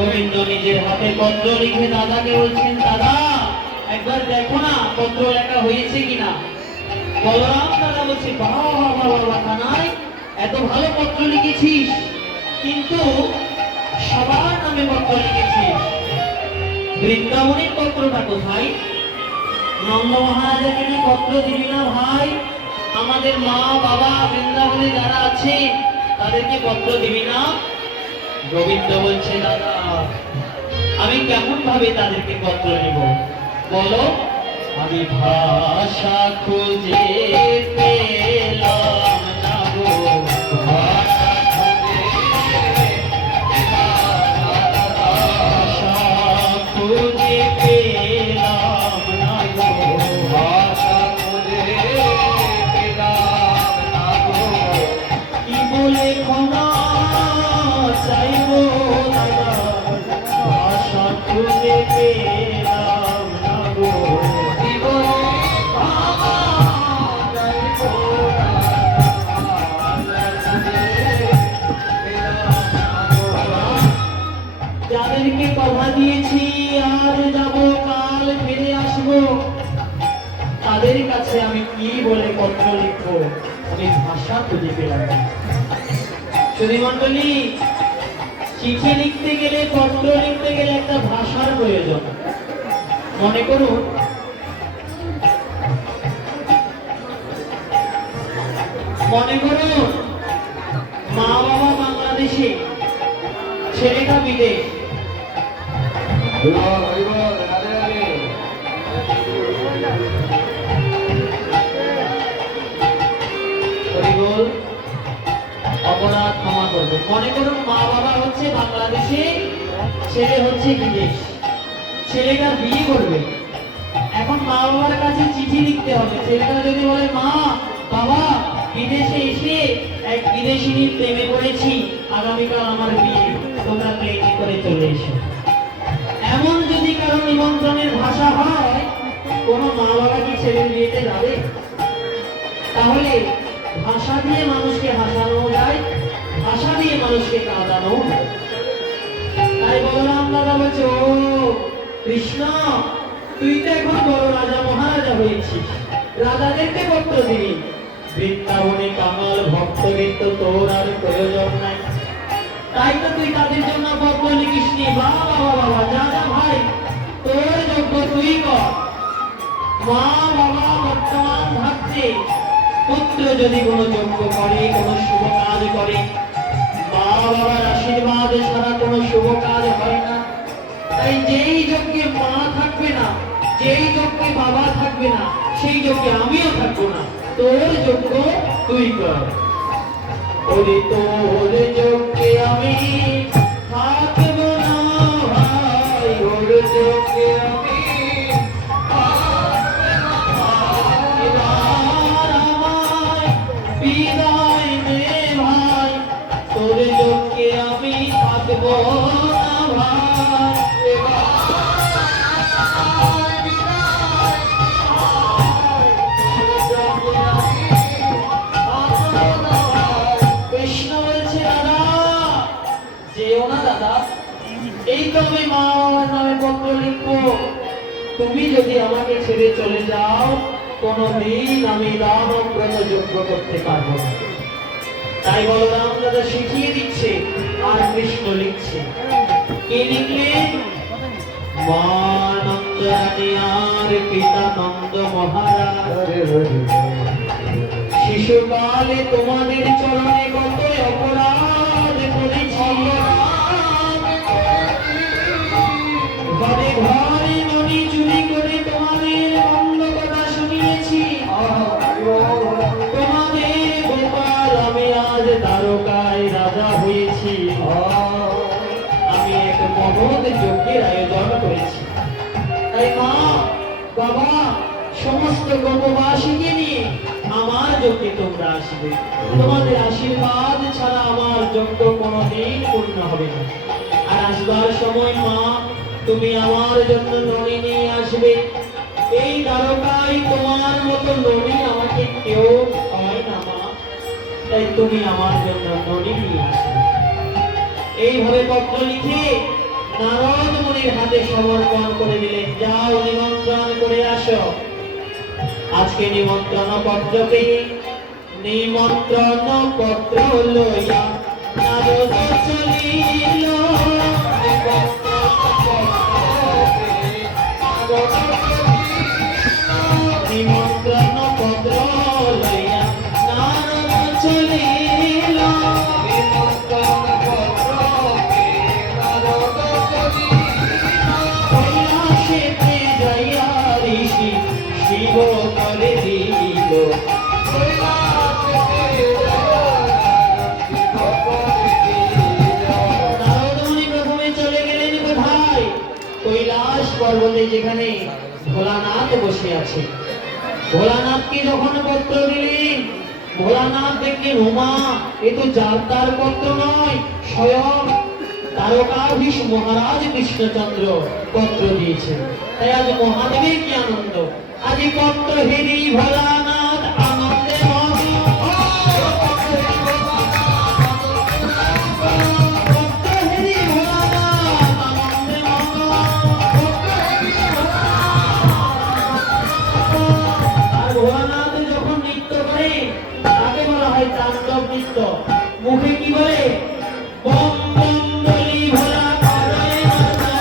গোবিন্দ নিজের হাতে পত্র লিখে দাদাকে বলছেন, দাদা একবার দেখো না পত্র লেখা হয়েছে কিনা। বলরাম দাদা বলছে, বাবা বাবা বাবা কানাই, এত ভালো পত্র লিখেছিস, কিন্তু সবার নামে পত্র লিখেছিস, বৃন্দাবনের পত্রটা কোথায়? নন্দ মহারাজাকে পত্র দিবি না ভাই? আমাদের মা বাবা বৃন্দাবনে যারা আছে তাদেরকে পত্র দিবি না? গোবিন্দ বলছে, দাদা আমি কেমন ভাবে তাদেরকে পত্র নিব বলো? আমি ভাষা খুঁজে পেলাম না গো, ভাষা খুঁজে পেলাম না গো, ভাষা খুঁজে পেলাম না গো, কি বলে ক্ষমা চাইব দাদা, ভাষা খুঁজে পেলাম না গো, কি বলে ক্ষমা চাইব যাদেরকে কথা দিয়েছি আজ যাব কাল ফিরে আসবো, তাদের কাছে আমি কি বলে পত্র লিখবো? আমি ভাষা খুঁজে পেলাম না। সুধীমণ্ডলী, চিঠি লিখতে গেলে পত্র লিখতে গেলে একটা ভাষার প্রয়োজন। মনে করুন মা বাবা বাংলাদেশে, ছেলেটা বিদেশ, অপরাধ ক্ষমা করবে। মনে করুন মা বাবা হচ্ছে বাংলাদেশে, ছেলে হচ্ছে বিদেশ, ছেলেটা বিয়ে করবে। এখন মা বাবার কাছে চিঠি লিখতে হবে। ছেলেটা যদি বলে, মা বাবা বিদেশে এসে এক বিদেশিনীর প্রেমে পড়েছি, আগামীকাল আমার বিয়ে, তোমরা প্লেনে করে চলে এসো। এমন যদি কারো নিমন্ত্রণের ভাষা হয়, কোনো মা বাবা কি ছেলের বিয়েতে যাবে? তাহলে ভাষা দিয়ে মানুষকে হাসানো যায়, ভাষা দিয়ে মানুষকে কাঁদানো যায়। তাই বলরাম দাদা বলছে, ও কৃষ্ণ, তুই তো এখন বড় রাজা মহারাজা হয়েছিস, রাজাদেরকে পত্র দিবি, বৃন্দাবনে কামাল ভক্তদের তো তোর আর প্রয়োজন নাই, তাই তো তুই তাদের জন্য পত্র লিখিসনি। বাবা বাবা বাবা, যা যা ভাই, তোর যোগ্য তুই কর। মা বাবা বর্তমান ভাবছে, পুত্র যদি কোনো যজ্ঞ করে, কোনো শুভ কাজ করে, মা বাবার আশীর্বাদ ছাড়া কোনো শুভ কাজ হয় না। তাই যেই যজ্ঞে মা থাকবে না, যেই যজ্ঞে বাবা থাকবে না, সেই যজ্ঞে আমিও থাকবো না, তোর যজ্ঞ তুই কর। ওরে তোর যজ্ঞে আমি থাকবো না ভাই, ওর যজ্ঞে আমি বিদায় নে ভাই, তোর যজ্ঞে আমি থাকবো না ভাই। কৃষ্ণ বলছে, দাদা যেও না দাদা, এই তো আমি মা বাবার নামে পত্র লিখবো, তুমি যদি আমাকে ছেড়ে চলে যাও, কোনদিন আমি রাম ব্রত যজ্ঞ করতে পারবো না। তাই বলরাম দাদা শিখিয়ে দিচ্ছে, আর কৃষ্ণ লিখছে। কে লিখলেন? মা নন্দরানী আর পিতা নন্দ মহারাজ। শিশুকালে তোমাদের চরণে কত অপরাধ করেছি, ঘরে ঘরে মণি চুরি করে তোমাদের মন্দ কথা শুনিয়েছি। তোমাদের গোপাল আমি আজ দ্বারকায় রাজা হয়েছি। আমি এক মহৎ যজ্ঞের আয়োজন করেছি। তাই মা বাবা সমস্ত গোপবাসীকে নিয়ে আমার যজ্ঞে তোমরা আসবে। তোমাদের আশীর্বাদ ছাড়া আমার যজ্ঞ কোনোদিন পূর্ণ হবে না। আর আসবার সময় মা তুমি আমার জন্য ননি নিয়ে আসবে। এই দ্বারকায় তোমার মতো ননি আমাকে কেউ হয় না মা, তাই তুমি আমার জন্য ননি নিয়ে আসবে। এইভাবে পত্র লিখে নারদ মুনির হাতে সমর্পণ করে দিলেন, যাও নিমন্ত্রণ করে আসো। আজকে নিমন্ত্রণ পত্র পেয়ে নিমন্ত্রণ পত্র লইয়া নারদ চলিল। নিমন্ত্রণ পত্র লইয়া নারদ চলিল। কৈলাসেতে যাইয়া ঋষি শিব করে দিল। নারদ মুনি প্রথমে চলে গেলেন কোথায়? কৈলাস পর্বতে, যেখানে ভোলানাথ বসে আছে। ভোলানাথকে যখন পত্র দিলেন, ভোলানাথ দেখলেন ওমা, এ তো যার তার পত্র নয়, স্বয়ং তারকাধীশ মহারাজ কৃষ্ণচন্দ্র পত্র দিয়েছেন। তাই আজ মহাদেবের কি আনন্দ! আজ এই পত্র হেরি ভোলানাথ আনন্দে মগ্ন। পত্র হেরি ভোলানাথ আনন্দে মগ্ন। আর ভোলানাথ যখন নৃত্য করে তাকে বলা হয় তাণ্ডব নৃত্য। মুখে কি বলে? বম বম বলি ভোলা করে নাচা।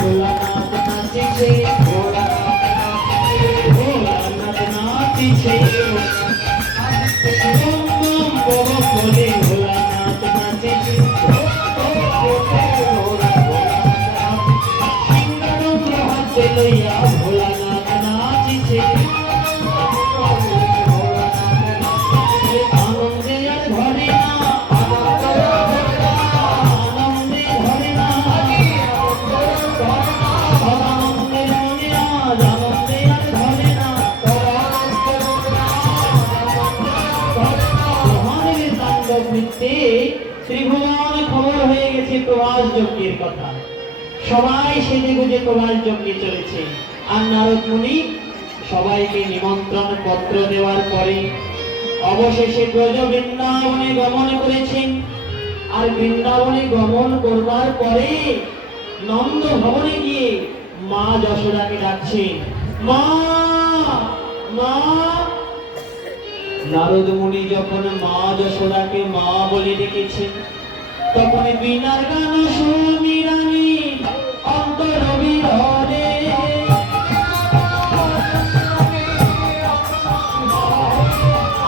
ভোলানাথ নাচিছে, ভোলানাথ নাচিছে। বম বম বম বলে ভোলানাথ নাচিছে। লইয়া ভোলানাথ নাচিছে। আনন্দে আর ধরে না, আনন্দে ধরে না, আনন্দের মনে আজ আনন্দে আর ধরে না। মহাদেবের তাণ্ডব নৃত্যে ত্রিভুবন খবর হয়ে গেছে প্রবাস যজ্ঞের কথা। সবাই সেজে গুজে প্রবাস যজ্ঞে চলেছে। আর নারদ মুনি সবাইকে নিমন্ত্রণ পত্র দেওয়ার পরে অবশেষে ব্রজ বৃন্দাবনে গমন করেছেন। আর বৃন্দাবনে গমন করবার পরে নন্দ ভবনে গিয়ে মা যশোদাকে ডাকছেন, মা মা। নারদ মুনি যখন মা যশোদাকে মা বলে ডেকেছেন, তখন বীণার গান শুনি রানী অন্তর বিহরে।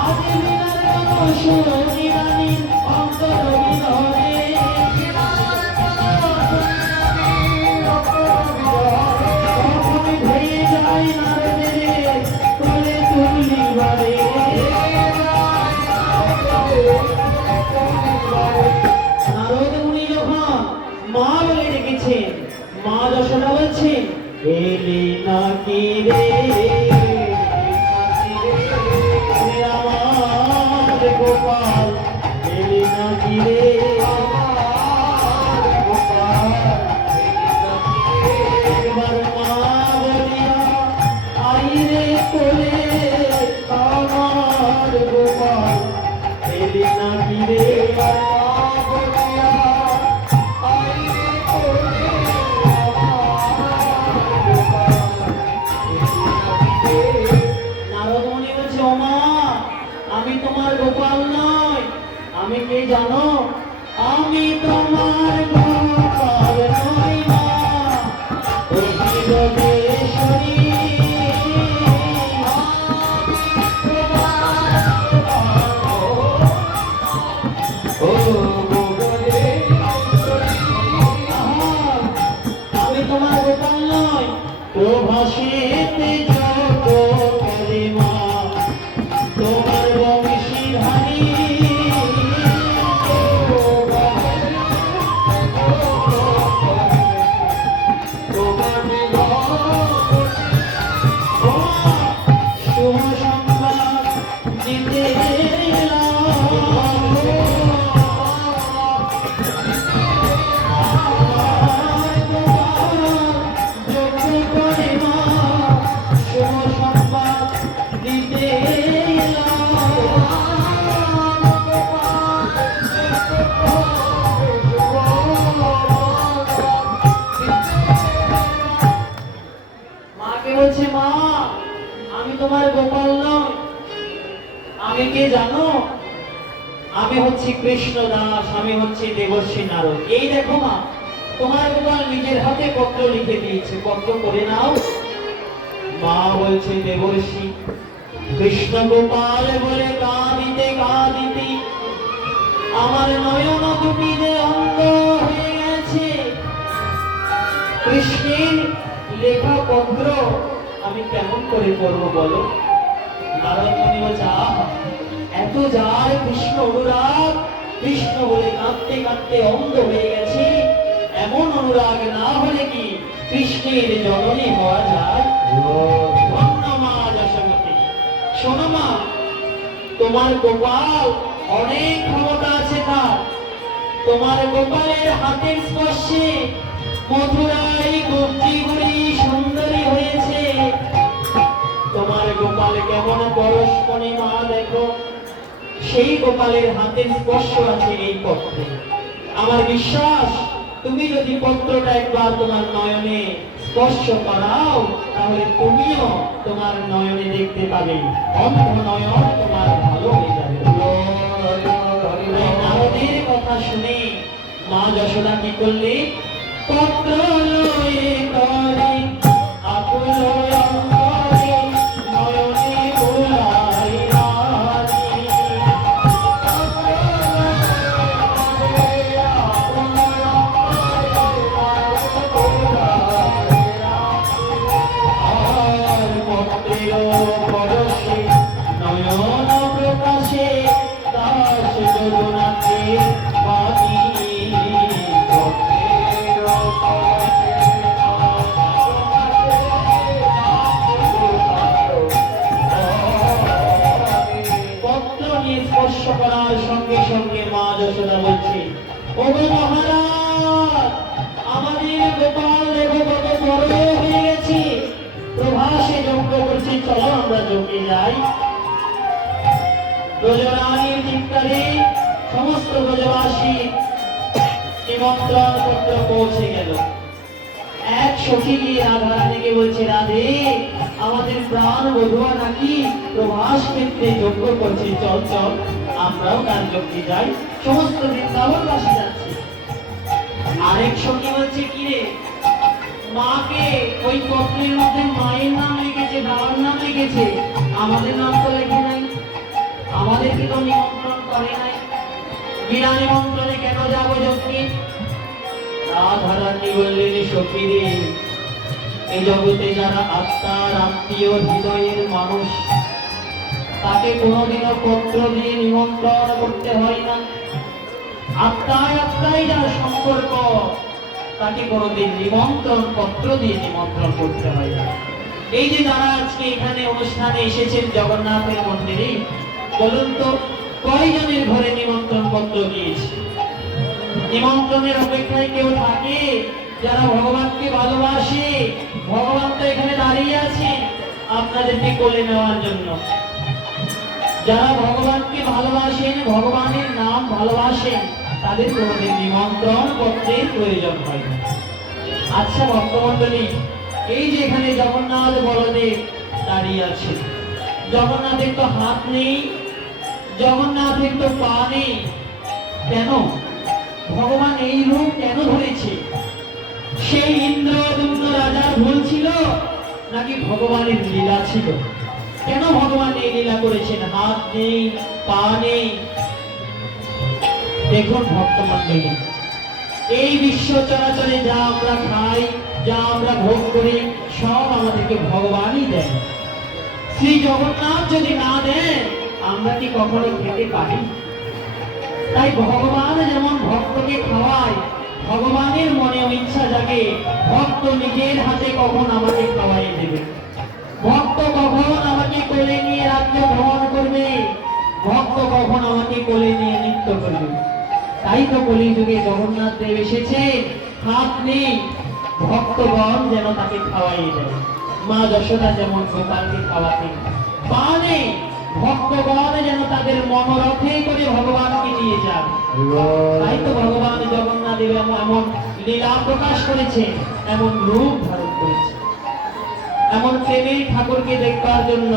আজ বীণার গান শুনি রানী অন্তর বিহরে। তখন ভেয়ে যায় নারদের কোলে তুলিবারে। নারদ মুনি যখন মা বলে ডেকেছেন, মা যশোদা বলছেন, এলি নাকি রে আমার গোপাল, এলি নাকি রে আমার গোপাল। একবার মা বলিয়া আই রে কোলে আমার গোপাল, এলি নাকি রে আমি কে জানো? আমি তোমার গোপাল নই মা, ও বিরোধেশ্বরী। ও আমি তোমার গোপাল নই, প্রভাসেতে যত করে মা তোমার বংশীধারী। বলছে, মা আমি তোমার গোপাল নয়, আমি কে জানো? আমি হচ্ছি কৃষ্ণ দাস, আমি হচ্ছি দেবর্ষী নারদ। এই দেখো মা, তোমার গোপাল নিজের হাতে পত্র লিখে দিয়েছে, পত্র করে নাও। মা বলছে, দেবর্ষী কৃষ্ণ গোপাল বলে কাঁদিতে কাঁদিতে আমার নয়ন দুটি যে অন্ধ হয়ে গেছে। কৃষ্ণের লেখা পত্র আমি কেমন করে পড়বো বলো? নারদ মুনি বলছে, আহা, এত যার কৃষ্ণ অনুরাগ, কৃষ্ণ বলে কাঁদতে কাঁদতে অন্ধ হয়ে গেছে, এমন অনুরাগ না হলে কি কৃষ্ণের জননী হওয়া যায়? ধন্য মা যশোমতী। শোনো মা, তোমার গোপাল অনেক ক্ষমতা আছে তার। তোমার গোপালের হাতের স্পর্শে মথুরাই গোপীগুলি সুন্দরী হয়েছে। তোমার গোপাল কেমন পরশমণি মা দেখো, সেই গোপালের হাতের স্পর্শ আছে এই পত্রে। আমার বিশ্বাস, তুমি যদি পত্রটা একবার তোমার নয়নে স্পর্শ করাও, তাহলে তুমিও তোমার নয়নে দেখতে পাবে, অন্ধ নয়ন তোমার ভালো হয়ে যাবে। নারদের কথা শুনে মা যশোদা কি করলে? পত্র লয়ে করে আকুল অন্তরে নয়নে বোলাই রানী। আর পত্রের পরশে নয়ন প্রকাশে দাস যোজনাকে বাতি। পত্র নিয়ে স্পর্শ করার সঙ্গে সঙ্গে মা যশোদা বলছে, ওগো মহারাজ, আমাদের গোপাল দেখো কত বড় হয়ে গেছে, প্রভাসে যজ্ঞ করছে, চলো আমরা যজ্ঞে যাই। ব্রজরানীর চিৎকারে সমস্ত ব্রজবাসী নিমন্ত্রণ পত্র পৌঁছে গেল। এক সখী গিয়ে রাধারানীকে বলছে, রাধে, আমাদের প্রাণ বধুয়া নাকি প্রভাস ক্ষেত্রে যজ্ঞ করছে, চল চল আমরাও তার যজ্ঞে যাই। সমস্ত বৃন্দাবনবাসী যাচ্ছে। আরেক সখী বলছে, কি রে, মাকে ওই পত্রের মধ্যে মায়ের নাম লিখেছে, বাবার নাম লিখেছে, আমাদের নাম তো লেখে নাই, আমাদেরকে তো নিমন্ত্রণ করে নাই, বিনা নিমন্ত্রণে কেন যাবো যজ্ঞে? রাধারানী বললেন, সখীরে, এই জগতে যারা আত্মার আত্মীয় হৃদয়ের মানুষ, তাকে কোনোদিনও পত্র দিয়ে নিমন্ত্রণ করতে হয় না। আত্মায় আত্মায় যার সম্পর্ক, তাকে কোনোদিন নিমন্ত্রণ পত্র দিয়ে নিমন্ত্রণ করতে হয় না। এই যে যারা আজকে এখানে অনুষ্ঠানে এসেছেন জগন্নাথের মন্দিরে, বলুন তো কয়জনের ঘরে নিমন্ত্রণ পত্র দিয়েছে? নিমন্ত্রণের অপেক্ষায় কেউ থাকে? যারা ভগবানকে ভালোবাসে, ভগবান তো এখানে দাঁড়িয়ে আছেন আপনাদেরকে কোলে নেওয়ার জন্য। যারা ভগবানকে ভালোবাসেন, ভগবানের নাম ভালোবাসেন, তাদের কোনোদিন নিমন্ত্রণ পত্রের প্রয়োজন হয় না। আচ্ছা ভক্তমণ্ডলী, এই যে এখানে জগন্নাথ বলদেব দাঁড়িয়ে আছে, জগন্নাথের তো হাত নেই, জগন্নাথের তো পা নেই, কেন? ভগবান এই রূপ কেন ধরেছে? সেই ইন্দ্রদুম্ন রাজার ভুল ছিল, নাকি ভগবানের লীলা ছিল? কেন ভগবান এই লীলা করেছেন? হাত নেই, পা নেই। দেখুন ভক্তমণ্ডলী, এই বিশ্ব চরাচরে যা আমরা খাই, যা আমরা ভোগ করি, সব আমাদেরকে ভগবানই দেন। শ্রী জগন্নাথ যদি না দেন, আমরা কি কখনো খেতে পারি? তাই ভগবান যেমন ভক্তকে খাওয়ায়, ভগবানের মনেও ইচ্ছা জাগে, ভক্ত নিজের হাতে কখন আমাকে খাওয়াই দেবে, ভক্ত কখন আমাকে কোলে নিয়ে রাজ্য ভ্রমণ করবে, ভক্ত কখন আমাকে কোলে নিয়ে নৃত্য করবে। তাই তো কলিযুগে জগন্নাথ দেব এসেছে, হাত নেই, ভক্তগণ যেন তাকে খাওয়াই দেয়। মা যশোদা যেমন গোপালকে খাওয়াতেন, পা নেই, ভক্তগণ যেন তাদের মনোরথে করে ভগবানকে নিয়ে যান। তাই তো ভগবান জগন্নাথ দেব এমন লীলা প্রকাশ করেছে, এমন রূপ ধারণ করেছে, এমন প্রেমের ঠাকুরকে দেখবার জন্য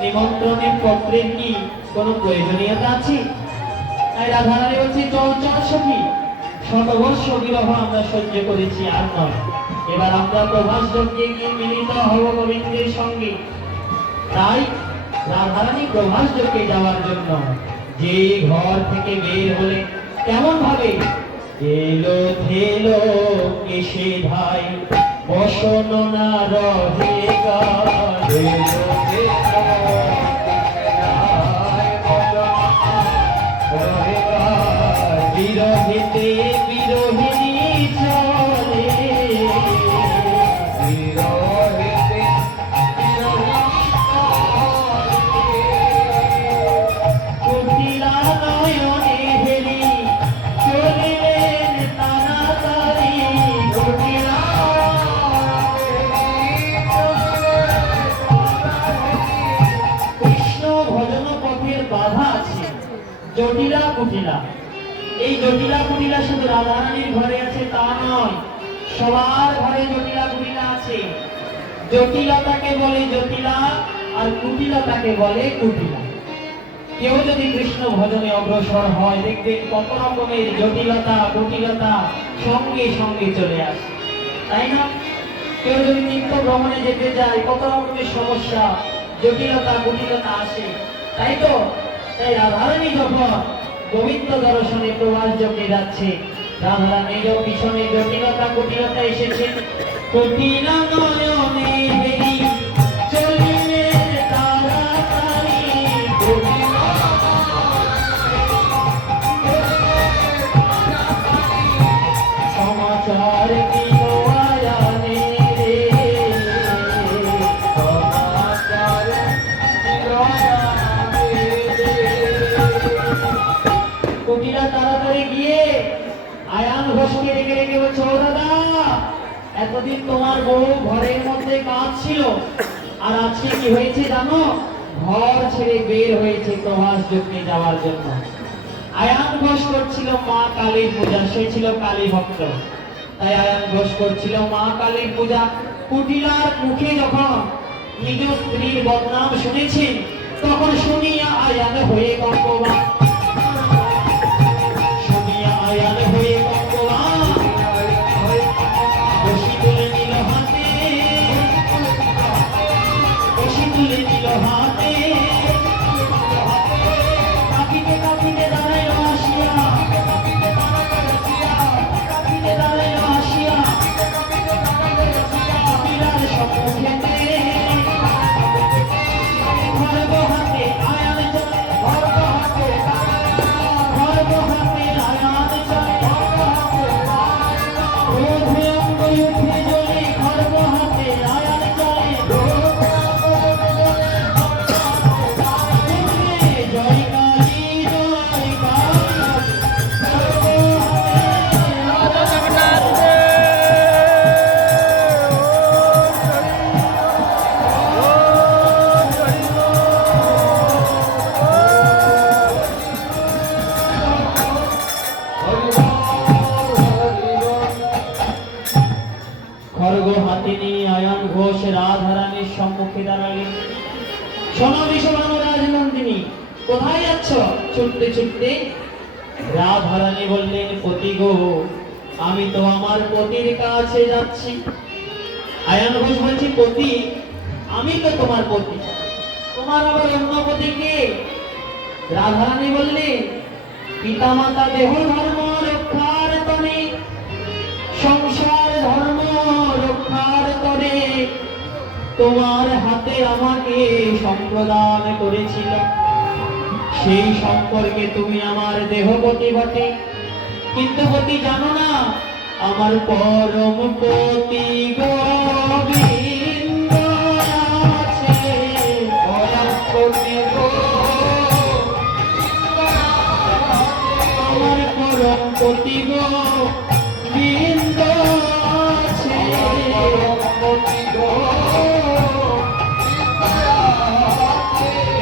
নিমন্ত্রণের পত্রের কি কোনো প্রয়োজনীয়তা আছে? তাই রাধারানী বলছে, চল চল সখী, শতবর্ষ বিবাহ আমরা সহ্য করেছি, আর নয়, এবার আমরা প্রভাস যজ্ঞে গিয়ে মিলিত হব গোবিন্দের সঙ্গে। তাই রাধারানী প্রভাস যজ্ঞে যাওয়ার জন্য যে ঘর থেকে বের হলে কেমন ভাবে এলো থেলো এসে ধাই বসন না রহে গায়, এলো থেলো রহে গায়, বিরহিতে বিরহিণী চলে, বিরহিতে বিরহিণী চলে, কুটিলা নয়নে হেলি চলিলেন তাড়াতাড়ি, কুটিলা কৃষ্ণ ভজন পথের বাধা আছে জটিলা কুটিলা। এই জটিলা কুটিলা শুধু রাধারানীর ঘরে আছে তা নয়, সবার ঘরে জটিলা কুটিলা আছে। জটিলতাকে বলে জটিলা আর কুটিলতাকে বলে কুটিলা। কেউ যদি কৃষ্ণ ভজনে অগ্রসর হয় দেখবেন কত রকমের জটিলতা কুটিলতা সঙ্গে সঙ্গে চলে আসে, তাই না? কেউ যদি নিত্য ভ্রমণে যেতে যায় কত রকমের সমস্যা জটিলতা কুটিলতা আসে, তাই তো? তাই রাধারানী যখন গোবিন্দ দর্শনে প্রভাস যজ্ঞে যাচ্ছে, রাধারানীর পিছনে জটিলতা কুটিলতা এসেছে। কুটিলা নয়নে হেরি চলিলেন তাড়াতাড়ি, কুটিলা সমাচার দিল আয়ানে রে, সমাচার দিল আয়ানে রে। কুটিলা তাড়াতাড়ি গিয়ে আয়ান ঘোষকে রেখে রেখে বলছে, ও দাদা, এতদিন তোমার বউ ঘরের মধ্যে কাঁদছিল, আর আজকে কি হয়েছে জানো? ঘর ছেড়ে বের হয়েছে প্রভাস যজ্ঞে যাওয়ার জন্য। আয়ান ঘোষ করছিল মা কালীর পূজা, সে ছিল কালী ভক্ত, তাই আয়ান ঘোষ করছিল মা কালীর পূজা। কুটিলার মুখে যখন নিজ স্ত্রীর বদনাম শুনেছেন, তখন শুনিয়া আয়ান হয়ে কঙ্কবা, শুনিয়া আয়ান হয়ে কঙ্কবা, বসি তুলে নিল হাতে, বসি তুলে নিল হাতে, কাঁপিতে কাঁপিতে দাঁড়াইল আসিয়া, কাঁপিতে দাঁড়াইল আসিয়া, কুটিলার সম্মুখেতে খড়গ হাতে আয়ান চলে, খড়গ হাতে আয়ান চলে, ক্রোধে অঙ্গ উঠে জ্বলে, খড়গ হাতে আয়ান চলে, জয় কালী জয় কালী, খড়গ হাতে খড়গ হাতে নিয়ে আয়ান ঘোষ রাধারানীর সম্মুখে দাঁড়ালেন। শোনো বিষবানু রাজনন্দিনী, কোথায় যাচ্ছ ছুটতে ছুটতে? রাধারানী বললেন, পতি গো, আমি তো আমার পতির কাছে যাচ্ছি। আয়ান ঘোষ বলছি, পতি? আমি তো তোমার পতি, তোমার আবার অন্য পতি কে? রাধারানী বললেন, পিতামাতা দেহ ধর্ম রক্ষার তরে, সংসার ধর্ম রক্ষার তরে তোমার হাতে আমাকে সম্প্রদান করেছিল, সেই সম্পর্কে তুমি আমার দেহপতি বটে, কিন্তু পতি জানো না আমার পরম পতি গোবিন্দ আছে, পরম পতি আমার পরম পতি গোবিন্দ আছে, পরম পতি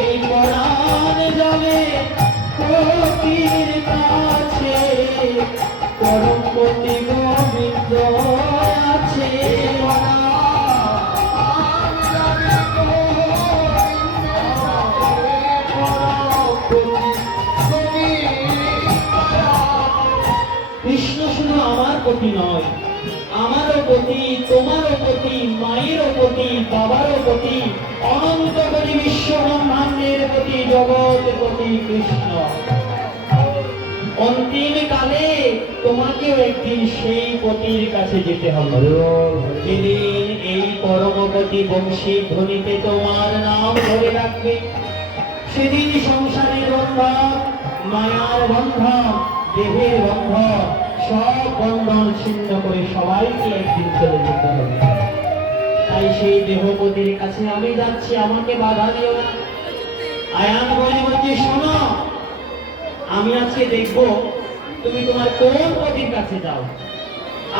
এই পরাণ যাবে পতির কাছে, পরম পতি গোবিন্দ আছে, পরাণ যাবে পতি নয়, আমারও পতি, তোমারও পতি, মায়েরও পতি, বাবারও পতি, অনন্ত কোটি বিশ্ব ব্রহ্মাণ্ডের পতি, জগৎ পতি কৃষ্ণ। অন্তিম কালে তোমাকেও একদিন সেই পতির কাছে যেতে হবে, যেদিন এই পরমপতি বংশী ধ্বনিতে তোমার নাম ধরে রাখবে। সেদিন সংসারের বন্ধন, মায়ার বন্ধন, দেহের বন্ধন, সব বন্ধন ছিন্ন করে সবাইকে একদিন চলে যেতে হবে। তাই সেই দেহপতির কাছে আমি যাচ্ছি, আমাকে বাধা দিও না। আয়ান বলছে শোনো, আমি আজকে দেখবো তুমি তোমার কোন পতির কাছে যাও।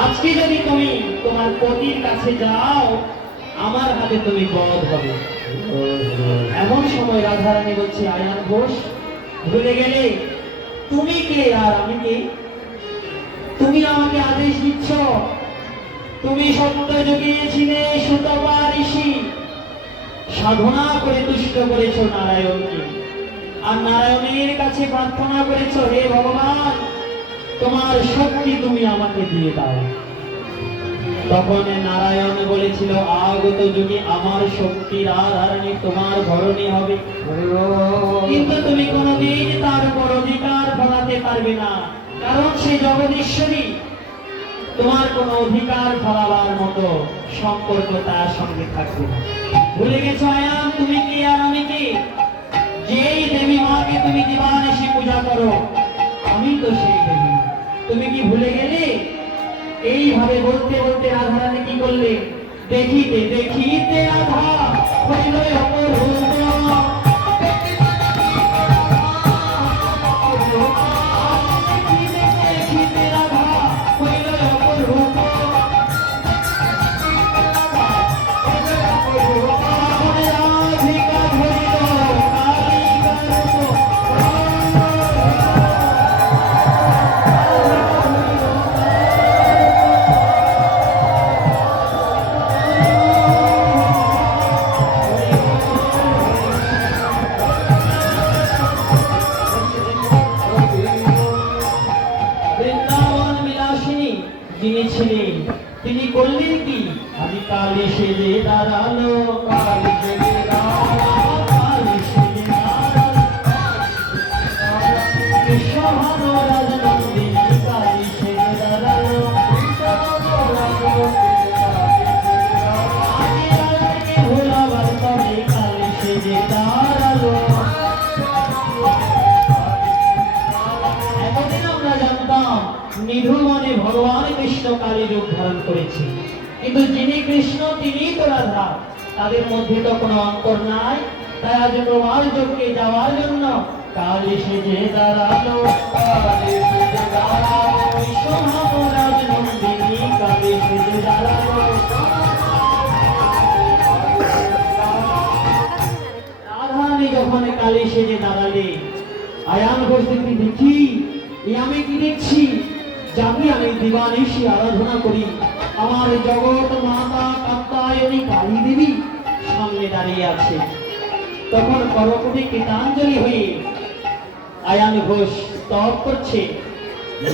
আজকে যদি তুমি তোমার পতির কাছে যাও, আমার হাতে তুমি বধ হবে। এমন সময় রাধারানী বলছে, আয়ান ঘোষ, ভুলে গেলে তুমি কে আর আমি কে? তুমি আমাকে আদেশ দিচ্ছ, তুমি সত্য জুগিয়েছিলে সুতপা ঋষি, সাধনা করে তুষ্ট করেছ নারায়ণকে, আর নারায়ণের কাছে প্রার্থনা করেছ, হে ভগবান তোমার শক্তি তুমি আমাকে দিয়ে দাও। তখন নারায়ণ বলেছিল, আগত যুগে আমার শক্তির আধারণে তোমার ধরণী হবে, কিন্তু তুমি কোনোদিন তার উপর অধিকার ফলাতে পারবে না, কারণ সে জগদীশ্বরী। তোমার কোনো অধিকার ফলাবার মতো সম্পর্ক তার সঙ্গে থাকবে না। ভুলে গেছো আয়ান, তুমি কি আর আমি কি? যেই দেবী মাকে তুমি দিবানিশি পূজা করো, আমি তো সেই দেবী। তুমি কি ভুলে গেলে? এইভাবে বলতে বলতে রাধারানী কি করলে? দেখিতে দেখিতে রাধা হইল অপরূপ, দেখিতে রাধা হইল অপরূপ, রাধিকা ধরিল কালিকার রূপ। বৃন্দাবন বিলাসিনী যিনি ছিলেন, তিনি করলেন কি? আমি কালী সেজে দাঁড়ালো, কালী সেজে দাঁড়ালো, কালী সেজে দাঁড়ালো, বিশ্বভানু রাজনন্দিনী কালী সেজে দাঁড়ালো, আমি রাধাকে ভোলাবার তবে কালী সেজে দাঁড়ালো। এতদিন আমরা জানতাম নিধু মানে ভগবান কৃষ্ণ কালী রূপ ধারণ করেছে, কিন্তু যিনি কৃষ্ণ তিনি তো রাধা, তাদের মধ্যে তো কোনো অন্তর নাই। তাই আজ প্রমাণ যোগকে যাওয়ার জন্য কালী সেজে দাঁড়ালো, কালী সেজে দাঁড়ালো, বিশ্বভানু রাজনন্দিনী কালী সেজে দাঁড়ালো। রাধারানী যখন কালী সেজে দাঁড়ালে, আয়ান ঘোষ দেখি এ আমি কি দেখছি? যাকে আমি দিবানিশি আরাধনা করি, আমার জগৎ মাতা কাত্যায়নী কালী দেবী সামনে দাঁড়িয়ে আছে। তখন করকুটি কীর্তাঞ্জলি হয়ে আয়ান ঘোষ স্তব করছে,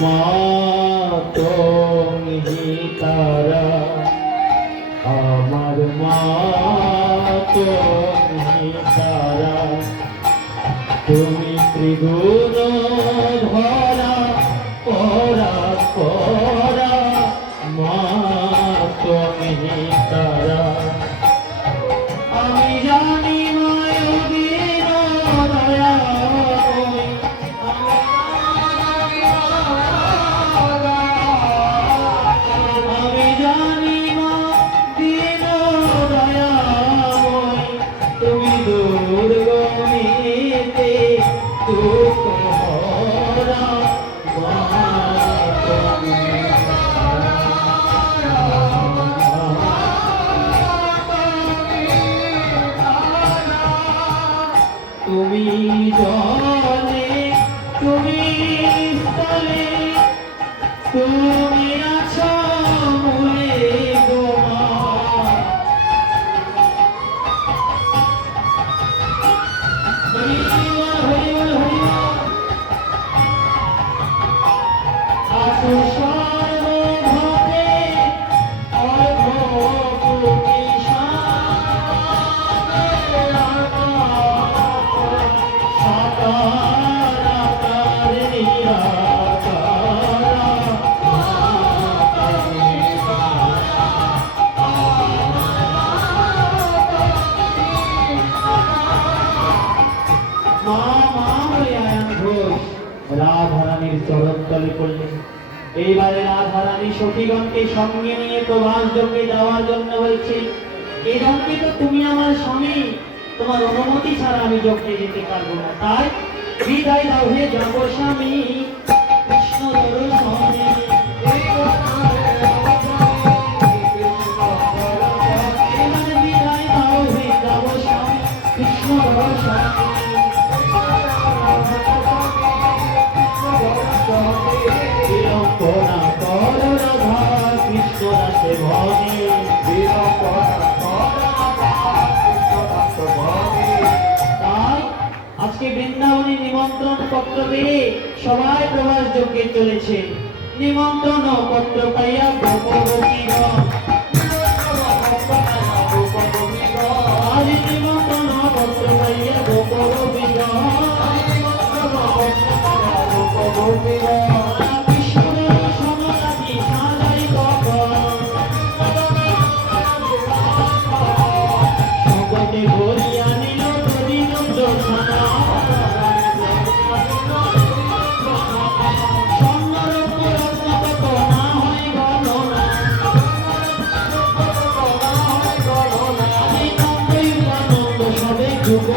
মা তুমি তারা, আমার মা তুমি তারা, তুমি ত্রিগুণ ধরা পরা পরা, মা তুমি তারা। আমি জানি মায়ের দয়া, আমি জানি মা দিন দয়া, তুমি দুর্গমিতে দুঃখ হরা, মা তুমি জলে, তুমি স্থলে, তুমি আছো মূলে তোমার। হরি বল, হরি বল, হরি বল। আসো সর্বভূত তলে পড়লেন। এইবারে রাধারানী সখীগণকে সঙ্গে নিয়ে প্রভাস যজ্ঞে যাওয়ার জন্য বলছে, এই যজ্ঞে তো তুমি আমার স্বামী, তোমার অনুমতি ছাড়া আমি যজ্ঞে যেতে পারবো না, তাই বিদায় দাও হে যাব স্বামী কৃষ্ণ দর্শনে। এবারে বিদায় দাও হে যাব স্বামী কৃষ্ণ দর্শনে। বিড়ম্বনা কর রাধা কৃষ্ণ দাসে ভজে। তাই আজকে বৃন্দাবনে নিমন্ত্রণ পত্র পেয়ে সবাই প্রভাস যজ্ঞে চলেছে। নিমন্ত্রণ পত্র পাইয়া গোপগোপীগণ, আজ নিমন্ত্রণ পত্র পাইয়া গোপগোপীগণ, কৃষ্ণের সমরাধি সাজাই কখন, সকলে বলিয়া নিল প্রতিনন্দ ছানা। স্বর্ণরত্ন রত্নকত না হয় গণনা, আদি নন্দই আনন্দ সবে যুগ